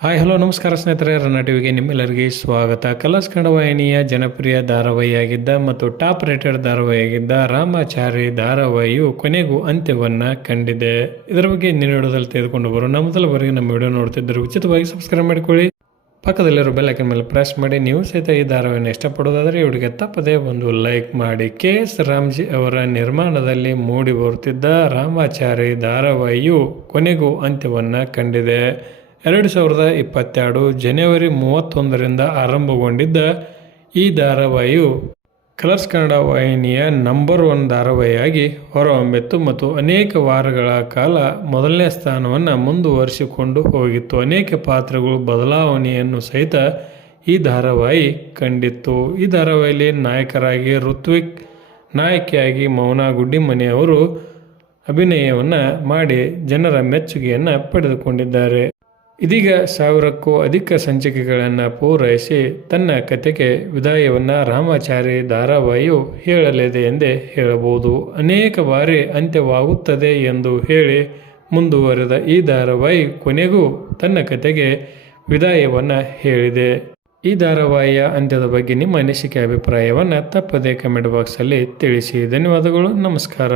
Hi hello ನಮಸ್ಕಾರ ಸ್ನೇಹಿತರೆ, ರನ್ನ ಟಿವಿಗೆ ನಿಮ್ಮೆಲ್ಲರಿಗೆ ಸ್ವಾಗತ. ಕಲರ್ಸ್ ಕನ್ನಡ ವಾಹಿನಿಯ ಜನಪ್ರಿಯ ಧಾರಾವಾಹಿಯಾಗಿದ್ದ ಮತ್ತು ಟಾಪ್ ರೇಟೆಡ್ ಧಾರಾವಾಹಿಯಾಗಿದ್ದ ರಾಮಾಚಾರಿ ಧಾರಾವಾಹಿಯು ಕೊನೆಗೂ ಅಂತ್ಯವನ್ನು ಕಂಡಿದೆ. ಇದರ ಬಗ್ಗೆ ಇಂದಿನ ವಿಡಿಯೋದಲ್ಲಿ ತೆಗೆದುಕೊಂಡು ಬರೋಣ. ಮೊದಲವರೆಗೆ ನಮ್ಮ ವಿಡಿಯೋ ನೋಡ್ತಿದ್ದರು ಉಚಿತವಾಗಿ ಸಬ್ಸ್ಕ್ರೈಬ್ ಮಾಡಿಕೊಳ್ಳಿ, ಪಕ್ಕದಲ್ಲಿರೋ ಬೆಲ್ ಐಕನ್ ಮೇಲೆ ಪ್ರೆಸ್ ಮಾಡಿ. ನೀವು ಸಹಿತ ಈ ಧಾರಾವಾಹಿಯನ್ನು ಇಷ್ಟಪಡೋದಾದರೆ ಇವರಿಗೆ ತಪ್ಪದೇ ಒಂದು ಲೈಕ್ ಮಾಡಿ. KS ರಾಮ್ಜಿ ಅವರ ನಿರ್ಮಾಣದಲ್ಲಿ ಮೂಡಿ ಬರುತ್ತಿದ್ದ ರಾಮಾಚಾರಿ ಧಾರಾವಾಹಿಯು ಕೊನೆಗೂ ಅಂತ್ಯವನ್ನು ಕಂಡಿದೆ. 2022 ಜನವರಿ 31ರಿಂದ ಆರಂಭಗೊಂಡಿದ್ದ ಈ ಧಾರಾವಾಹಿಯು ಕಲರ್ಸ್ ಕನ್ನಡ ವಾಹಿನಿಯ ನಂಬರ್ 1 ಧಾರಾವಾಹಿಯಾಗಿ ಹೊರಹೊಮ್ಮಿತ್ತು ಮತ್ತು ಅನೇಕ ವಾರಗಳ ಕಾಲ ಮೊದಲನೇ ಸ್ಥಾನವನ್ನು ಮುಂದುವರಿಸಿಕೊಂಡು ಹೋಗಿತ್ತು. ಅನೇಕ ಪಾತ್ರಗಳು ಬದಲಾವಣೆಯನ್ನು ಸಹಿತ ಈ ಧಾರಾವಾಹಿ ಕಂಡಿತ್ತು. ಈ ಧಾರಾವಾಹಿಯಲ್ಲಿ ನಾಯಕರಾಗಿ ಋತ್ವಿಕ್, ನಾಯಕಿಯಾಗಿ ಮೌನಾ ಗುಡ್ಡಿಮನಿ ಅವರು ಅಭಿನಯವನ್ನು ಮಾಡಿ ಜನರ ಮೆಚ್ಚುಗೆಯನ್ನು ಪಡೆದುಕೊಂಡಿದ್ದಾರೆ. ಇದೀಗ 1000ಕ್ಕೂ ಅಧಿಕ ಸಂಚಿಕೆಗಳನ್ನು ಪೂರೈಸಿ ತನ್ನ ಕತೆಗೆ ವಿದಾಯವನ್ನು ರಾಮಾಚಾರಿ ಧಾರಾವಾಹಿಯು ಹೇಳಲಿದೆ ಎಂದೇ ಹೇಳಬಹುದು. ಅನೇಕ ಬಾರಿ ಅಂತ್ಯವಾಗುತ್ತದೆ ಎಂದು ಹೇಳಿ ಮುಂದುವರೆದ ಈ ಧಾರಾವಾಹಿ ಕೊನೆಗೂ ತನ್ನ ಕತೆಗೆ ವಿದಾಯವನ್ನು ಹೇಳಿದೆ. ಈ ಧಾರಾವಾಹಿಯ ಅಂತ್ಯದ ಬಗ್ಗೆ ನಿಮ್ಮ ಅನಿಸಿಕೆ, ಅಭಿಪ್ರಾಯವನ್ನು ತಪ್ಪದೇ ಕಮೆಂಟ್ ಬಾಕ್ಸಲ್ಲಿ ತಿಳಿಸಿ. ಧನ್ಯವಾದಗಳು, ನಮಸ್ಕಾರ.